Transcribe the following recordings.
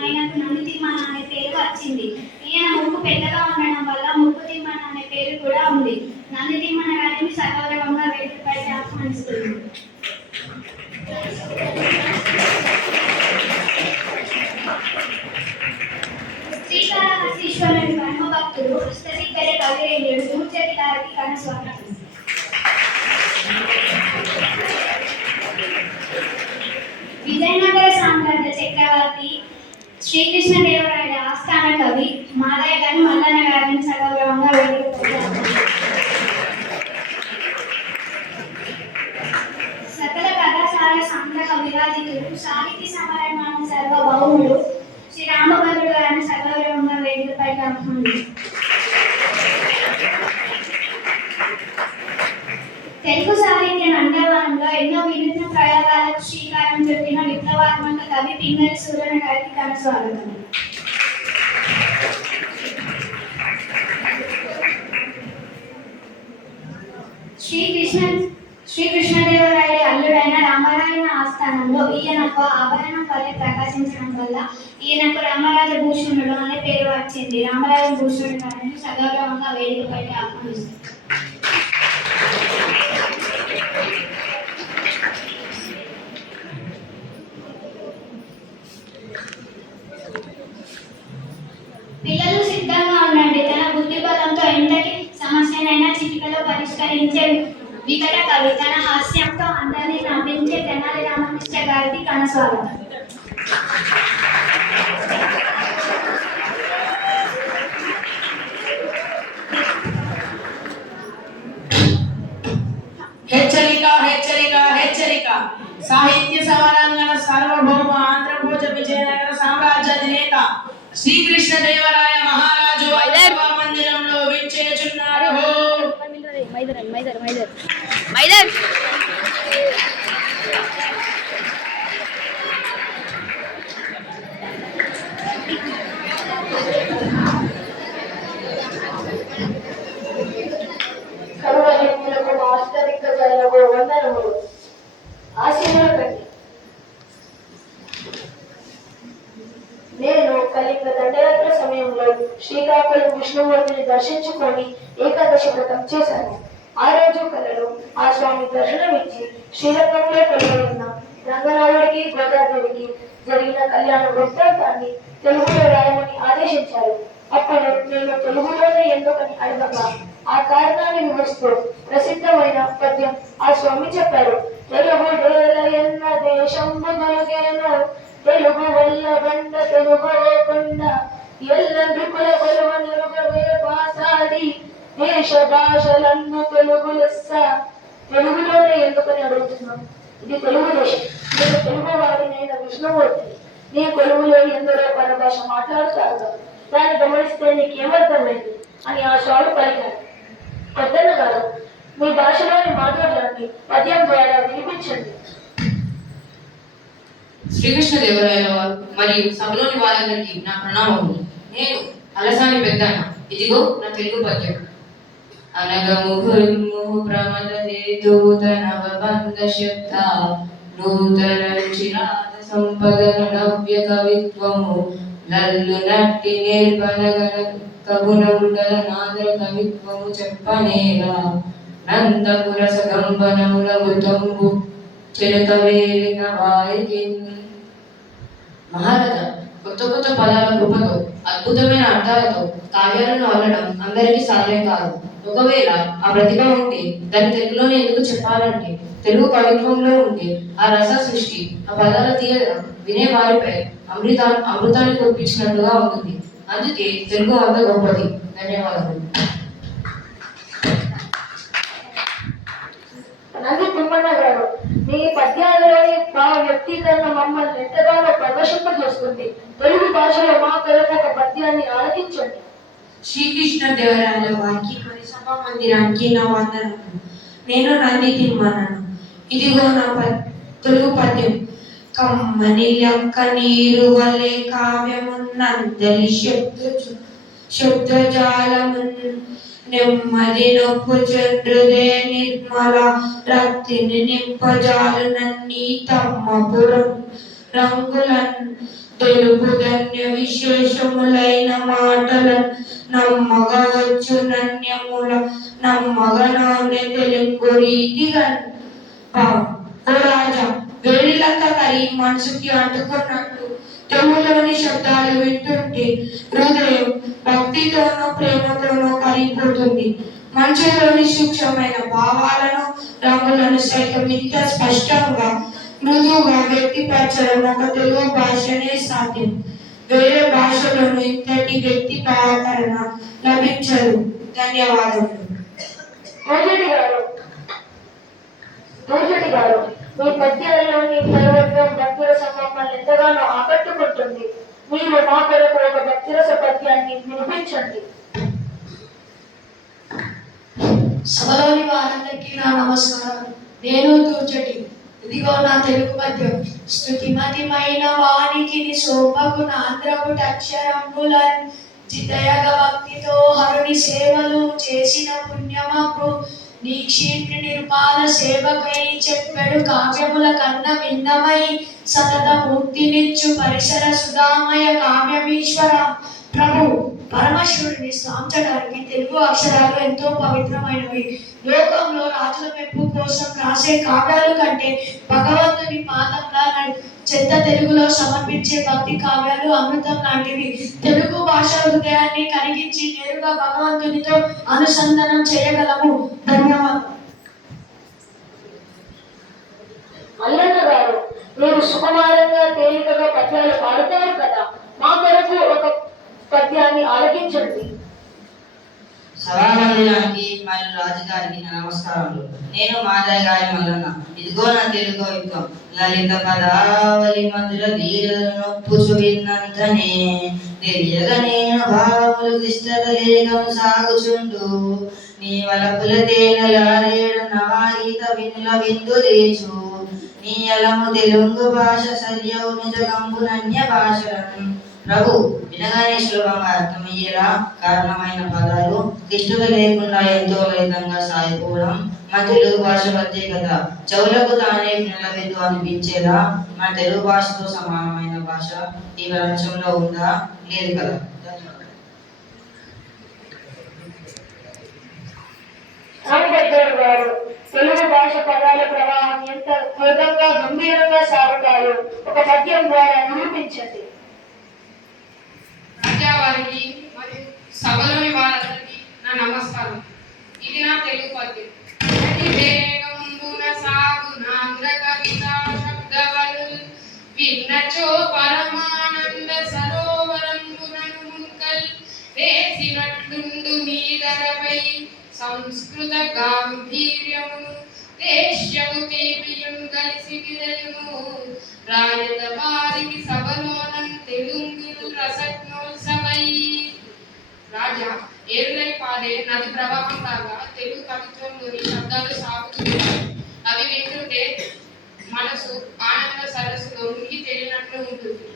ఆయనకు నందితిమ్మన అనే పేరు వచ్చింది. ఈయన ముక్కు పెద్దగా ఉండడం వల్ల ముక్కు తిమ్మన అనే పేరు కూడా ఉంది. నందితిమ్మన గారిని సగౌరవంగా వేదికపైకి ఆహ్వానిస్తుంది. శ్రీకాళహస్తీశ్వరుని బ్రహ్మ భక్తుడు అష్టదిగ్గజ కవిరేంద్రుడు దూర్జటి గారికి కనస్వాగతం. విజయనగర సామ్రాజ్య చక్రవర్తి శ్రీకృష్ణదేవరాయల ఆస్థాన కవి మాదయ్య గారి మల్లన్న గారిని సగౌరవంగా వేడుకుంటున్నారు. సకల కథాసార సంగ్రహ విరాజితుడు సాహితీ సమరమాన సర్వభౌముడు శ్రీ రామభద్రుడు గారిని సగౌరవంగా వేదికపైకి ఆహ్వానించారు. తెలుగు సాహిత్య నందవనంలో ఎన్నో వినూత్న ప్రయోగాలకు శ్రీకారం చుట్టిన విప్లవాత్మక కవి పింగళి సూరణ గారికి కనస్వాగతం. శ్రీకృష్ణదేవరాయల అల్లుడైన రామరాయణ ఆస్థానంలో ఈయనకు ఆభరణం వలె ప్రకాశించడం వల్ల ఈయనకు రామరాజ భూషణుడు అనే పేరు వచ్చింది. రామరాజ భూషణుడు గారిని సగౌరవంగా వేదికపైకి ఆహ్వానిస్తారు. పిల్లలు సిద్ధంగా ఉండండి. తన బుద్ధి బలంతో ఎంతటి సమస్యనైనా చిటికలో పరిష్కరించే వికట కవి, తన హాస్యంతో అందరినీ నవ్వించే తెనాలి రామకృష్ణ గారికి కనస్వాగతం. హెచ్చరిక హెచ్చరిక హెచ్చరిక! సాహిత్య సమరాంగణ సార్వభౌమ ఆంధ్రభోజ విజయనగర సామ్రాజ్యాధినేత శ్రీకృష్ణదేవరాయ మహారాజు మందిరంలో విచ్చేచున్నారు. సర్వజనులకు వాస్తవిక జనులకు వందనములు. ఆశీర్వకండి. నేను కలింగ దండయాత్ర సమయంలో శ్రీకాకుళం విష్ణుమూర్తిని దర్శించుకొని ఏకాదశి వ్రతం చేశాను. ఆ రోజు కలలో ఆ స్వామి దర్శనమిచ్చి శ్రీరంగంలో కొలువైన రంగనాథుడికి గోదాదేవికి జరిగిన కళ్యాణ వృత్తాంతాన్ని తెలుగులో రాయమని ఆదేశించారు. అప్పుడు నేను తెలుగులోనే ఎందుకని అడగగా ఆ కారణాన్ని వివరిస్తూ ప్రసిద్ధమైన పద్యం ఆ స్వామి చెప్పారు. తెలుగు ఎన్న దేశంబు దొరికేను, తెలుగు వల్ల బండ తెలుగు కొండ, ఎల్ల నృకుల కొలువ నిరుగవే పాసాడి, దేశ భాషలన్ను తెలుగు లెస్స. తెలుగులోనే ఎందుకని అడుగుతున్నాను. ఇది తెలుగు దేశం. నేను తెలుగు వాడినైన విష్ణుమూర్తి. నీ కొలువులో ఎందరో పరభాష మాట్లాడుతారు. దాన్ని గమనిస్తే నీకేమర్థమైంది అని ఆ స్వామి పలికారు. పెద్దన్న గారు, మీ భాషలోని మాట్లాడడానికి పద్యం ద్వారా వినిపించండి. శ్రీకృష్ణదేవరాయల వారు మరియు సభలోని వారందరికీ నా ప్రణామములు. నేను అలసాని పెద్దన్న. ఇదిగో నా తెలుగు పద్యం. అనగముహుర్ము ప్రమద హేతూతనవబంధ శబ్ద నూతన చిరాద సంపదన నవ్య కవిత్వము లల్లు నట్టి నేర్పనగల కబునముటల నాదర కవిత్వము చెప్పనేలా నందపుర సగంబనముల మృతంబు చెరుకవేలిన వారికి. మహారథ, కొత్త కొత్త పదాల కృపతో అద్భుతమైన అర్థాలతో కావ్యాలను అల్లడం అందరికీ సాధ్యం కాదు. ఒకవేళ ఆ ప్రతిభ ఉంటే దాన్ని తెలుగులోనే ఎందుకు చెప్పాలంటే తెలుగు కవిత్వంలో ఉంటే ఆ రస సృష్టి, ఆ పదాల తీయద వినే వారిపై అమృతాన్ని కురిపించినట్లుగా ఉంటుంది. అందుకే తెలుగు అంత గొప్పది. ధన్యవాదాలు. నందితిమ్మన్న గారు, మీ పద్యాలలోని భావ వ్యక్తీకరణ మమ్మల్ని ఎంతగానో ప్రదర్శింపజేస్తుంది. తెలుగు భాషలో మా కొరకు ఒక పద్యాన్ని ఆలకించండి. శ్రీకృష్ణదేవరాయల వారికి మరి సభా మందిరానికి నా వందనములు. నేను నందితిమ్మన్నను. ఇదిగో నా తెలుగు పద్యం. కమ్మని లక్క నీరు వలె కావ్యమున్నందలి శబ్దజాలమున్ నెమ్మది నొప్పు చంద్రుదే నిర్మల రక్తిని నింపజాలు నన్నీ తమ్మపురం రంగులన్ తెలుగు ధన్య విశేషములైన మాటలను నమ్మగవచ్చు నన్యముల నమ్మగనానే తెలుగు రీతిగా భావం. ఓ రాజా, వేడిలంతా కరిగి మనసుకి అంటుకున్నట్టు తెలుగులోని శబ్దాలు వింటుంటే హృదయం భక్తితోనూ ప్రేమతోనూ కరిగిపోతుంది. మనసులోని సూక్ష్మమైన భావాలను రంగులను సైతం ఇంత స్పష్టంగా మృదువుగా వ్యక్తిపరచడం ఒక తెలుగు భాషనే సాధ్యం. వేరే భాషలోనూ ఇంతటి వ్యక్తిపరణ లభించదు. ధన్యవాదములు. దూర్జటి గారు, మీ పద్యాలలోని దైవత్వం భక్తిరస మమ్మల్ని ఎంతగానో ఆకట్టుకుంటుంది. మీరు మా కొరకు ఒక భక్తిరస పద్యాన్ని వినిపించండి. సభలోని వారందరికీ నా నమస్కారం. నేను దూర్జటి. ఇదిగో నా తెలుగు పద్యం. స్తుతిమతిమైన వానికి సోపకు నాంద్రపుటక్షరంబులన్ జితయగ భక్తితో హరుని సేవలు చేసిన పుణ్యమపు నీ క్షీణి నిర్మాల సేవకై చెప్పెడు కావ్యముల కన్న భిన్నమై సతత ముక్తినిచ్చు పరిసర సుధామయ కావ్యమీశ్వర ప్రభు. పరమశివుడిని స్థాపించడానికి తెలుగు అక్షరాలు ఎంతో పవిత్రమైనవి. లోకంలో రాజుల మెప్పు కోసం రాసే కావ్యాలు కంటే భగవంతుని పాదంలా చెత్త తెలుగులో సమర్పించే భక్తి కావ్యాలు అమృతం లాంటివి. తెలుగు భాష హృదయాన్ని కరిగించి నేరుగా భగవంతునితో అనుసంధానం చేయగలము. ధన్యవాదాలు. అల్లన్న గారు, మీరు సుకుమారంగా తేలికగా పద్యాలు పాడుతారు కదా, మా కొరకు ఒక పద్యాన్ని ఆలకించండి. సభామందిరానికి మరియు రాజుగారికి నా నమస్కారములు. నేను మాదయ్య గారి మల్లన్న. ఇదిగో నా తెలుగు యుద్ధం. లలిత పదావళి మధుర ధీరను నొప్పుచు విన్నంతనే తెలియగా నేను భావములు దిష్టత లేఖము సాగుచుండు నీ వలపుల తేనెలారేడు నవాగీత వినుల విందు లేచు నీ అలము తెలుగు భాష సర్యవు నిజగంబునన్య భాషలను ప్రభు వినగానే సులభంగా అర్థమయ్యేలా కారణమైన పదాలు క్లిష్టత లేకుండా ఎంతో లలితంగా సాగిపోవడం మా తెలుగు భాష ప్రత్యేకత. చెవులకు తానే వినలవిందు అనిపించేలా మా తెలుగు భాషతో సమానమైన భాష ఈ ప్రపంచంలో ఉందా? లేదు కదా. రామభద్రుడు గారు, తెలుగు భాష పదాల ప్రవాహం ఎంత వేగంగా గంభీరంగా సాగుతాయో ఒక పద్యం ద్వారా నిరూపించండి. రాజావారికి మరియు సభలోని వారందరికీ నా నమస్కారం. ఇది నా తెలుగు పద్యం. సాగునాంధ్ర కవితా శబ్దవలు విన్నచో పరమానంద సరోవరంబునను ముంకల్ వేసినట్లుండు నీదరపై సంస్కృత గాంభీర్యమును దేశ్యము తీపియును కలిసి విరయును రాయత వారికి సభలోనం తెలుగు రసజ్ఞోత్సవై. రాజా, ఏరులై పారే నది ప్రవాహం లాగా తెలుగు కవిత్వంలోని శబ్దాలు సాగుతున్నాయి. అవి వింటుంటే మనసు ఆనంద సరస్సులో మునిగి తేలినట్లు ఉంటుంది.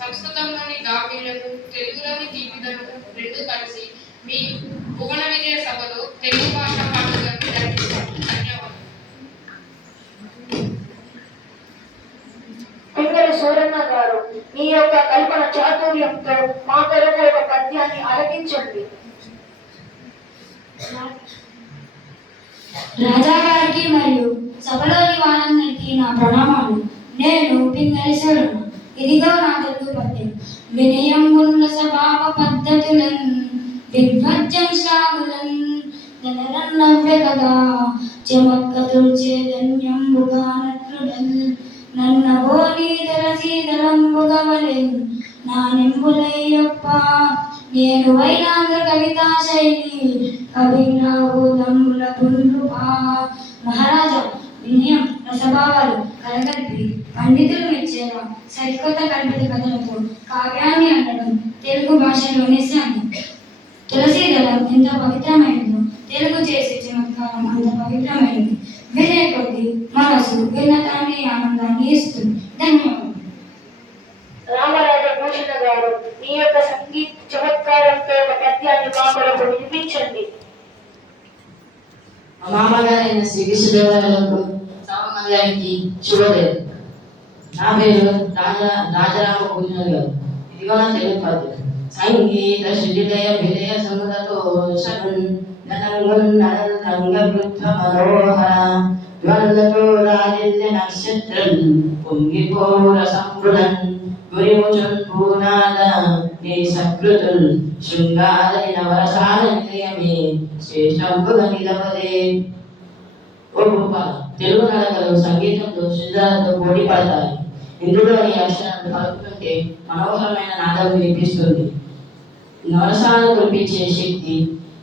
సంస్కృతంలోని గాంభీర్యము, తెలుగులోని తీపిదనము రెండు కలిసి మీ భువన విజయ సభలో తెలుగు భాష పండుగను జరిపిస్తారు. ధన్యవాదాలు. పింగళి సూరన్న గారు, మీ యొక్క కల్పన చాతుర్యంతో మా కొరకు ఒక పద్యాన్ని ఆలకించండి. రాజాగారికి మరియు సభలోని వారందరికీ నా ప్రణామాలు. నేను పింగళి సూరన్న. ఇదిగో నా తెలుగు పద్యం. వినయం ఉన్న స్వభావ పద్ధతులన్ విధ్వజ్యం శ్రావులన్ జనరన్నవ్య కదా చెమక్క తుల్చే ధన్యంబుగా నట్లుడల్ నన్నవో నీదల సీదలంబుగవలెన్ నా నింబులయ్యప్ప నేను వైనాంధ్ర కవితా శైలి కవిరావుదంబుల పుండ్రుపా. మహారాజా, వినయం రసభావాలు కలగలిపి పండితులు మెచ్చేలా సరికొత్త కల్పిత కథలతో కావ్యాన్ని అనడం తెలుగు భాషలోనే సాధ్యం. తులసీదళం ఎంత పవిత్రమైనదో తెలుగు చేసే చమత్కారం అంత పవిత్రమైనది. వినే కొద్ది మనసు విన్నతాన్ని ఆనందాన్ని ఇస్తుంది. ధన్యవాదాలు. రామరాజ భూషణ గారు, మీ యొక్క సంగీత చమత్కారంతో ఒక పద్యాన్ని మా కొరకు వినిపించండి. మా మామగారైన శ్రీకృష్ణదేవరాయలకు సభామందిరానికి శుభోదయం. నా పేరు రాజరామ భూషణ్ గారు. ఇదిగో నా తెలుగు పద్యం. సంగీత శృతిలయ విలయ సమృతతో సగున్ నంగ వృద్ధ మనోహర జ్వలతో రాజిల్య నక్షత్రం పొంగిపోర సంబుధన్ గురిముచున్ పూనాద నీ సకృతుల్ శృంగారి నవరసాల నిలయమే శ్రేష్టంబుగ నిలవదే. ఓ గోపాల, తెలుగు నడకలు సంగీతంతో శృతులతో పోటీ పడతాయి. ఇందులోని అక్షరాలు కలుపుతుంటే మనోహరమైన నాదం వినిపిస్తుంది. నవరసాలను కురిపించే శక్తి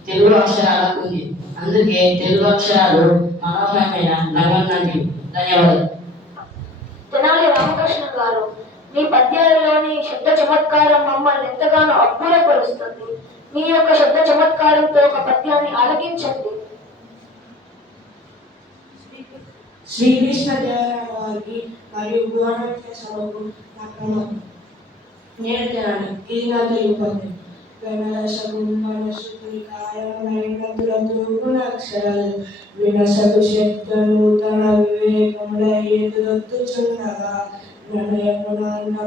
తెలుగు అక్షరాలకు ఉంది. అందుకే తెలుగు అక్షరాలు మనోహరమైన నగన్నది. ధన్యవాదాలు. తెనాలి రామకృష్ణ గారు, మీ పద్యాలలోని శబ్ద చమత్కారం మమ్మల్ని ఎంతగానో అబ్బురపరుస్తుంది. మీ యొక్క శబ్ద చమత్కారంతో ఒక పద్యాన్ని ఆలకించండి. శ్రీకృష్ణ దేవాలయానికి మరియు భువనేశ్వర సభకు నా ప్రణామం. నేను తెనాలి. ఇది నా తెలుగు పద్యం. గణరసకు మనసుకుని కాయమైన గుణాక్షరాలు వినసకు శబ్ద నూతన వివేకముల ఎదురొత్తుచుండగా ప్రణయమున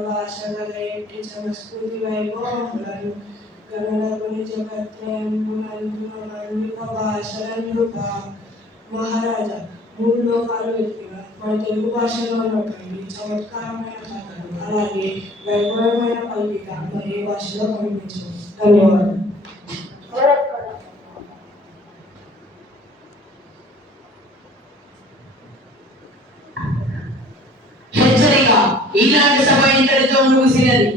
భాషగల ఎట్టి సంస్కృతి వైభవములను గణనకుని జగత్రయమునందుక భాషలందుక మహారాజా, మూడు లోకాలు వెతికిన మన తెలుగు భాషలో ఉన్నటువంటి చమత్కారమైన కథలు అలాగే వైభవమైన పల్లిక మరి ఏ భాషలో కనిపించవు. ధన్యవాదాలు. హెచ్చరిక, ఈనాటి సభ ఇంతటితో ముగిసినది.